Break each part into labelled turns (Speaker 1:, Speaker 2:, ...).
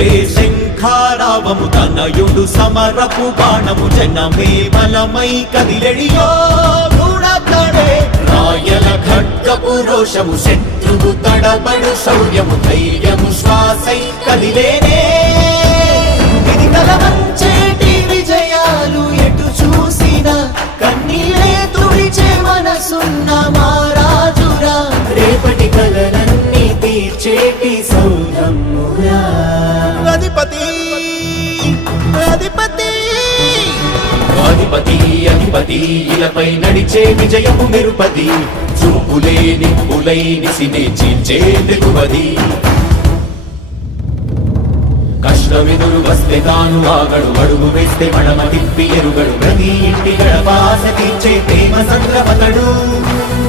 Speaker 1: తండ్రే శంఖారావము తనయుడు సమరపు బాణము జనమే బలమై కదిలెడియో గూఢతడే రాయల ఖడ్గపు రోషము శత్రువు తడబడు శౌర్యము ధైర్యము శ్వాసై కదిలేనే. ఇది కలవంచేటి విజయాలు ఎటు చూసినా కన్నీలే తుడిచే మనసున్న మారాజురా రేపటి కలలన్నీ తీర్చేటి సౌధమురా అధిపతి. అధిపతి అధిపతి ఇలపై నడిచే విజయము నిరుపది చూపులే నిప్పులై నిసినే చీల్చే దిగువది. కష్టమెదురు వస్తే తాను ఆగడు అడుగు వేస్తే మడమ తిప్పి ఎరుగడు. ప్రతి ఇంటి గడపాస తీర్చే ప్రేమ సంద్రపతడు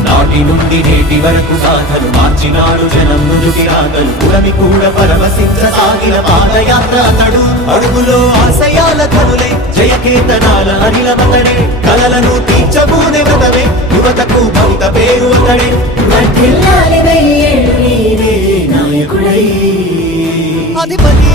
Speaker 1: నాటి నుండి నేటి వరకు సాధలు మార్చినాడు జనం ముందుకి రాగలు పురమి కూడా పరమసిద్ధ సాగిన పాదయాత్ర అతడు. అడుగులో ఆశయ కలల కవులే జయకేతనాల అనిలమతడే కలలను తీర్చబూనే వ్రతమే యువతకు భవిత పేరు అతడే.
Speaker 2: అధిపతి